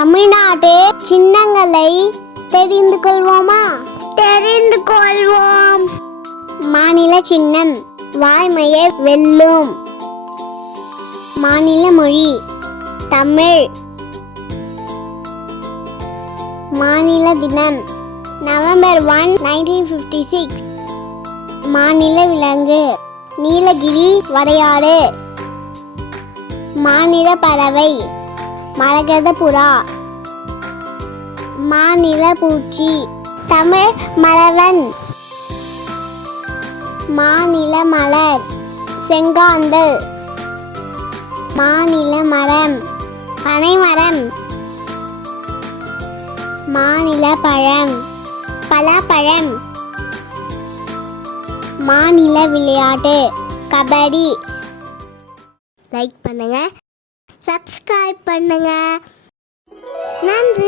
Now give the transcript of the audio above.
தமிழ்நாட்டு சின்னங்களை தெரிந்து கொள்வோமா? தெரிந்து கொள்வோம். மாநில சின்னம் வாய்மையை வெல்லும். மாநில மொழி தமிழ். மாநில தினம் நவம்பர் 1, 1956. மாநில விலங்கு நீலகிரி வரையாடு. மாநில பறவை மரகத புறா. மாநில பூச்சி தமிழ் மலவன். மாநில மலர் செங்காந்தள். மாநில மரம் பனைமரம். மாநில பழம் பலாப்பழம். மாநில விளையாட்டு கபடி. லைக் பண்ணுங்க, சப்ஸ்கிரைப் பண்ணுங்க. நன்றி.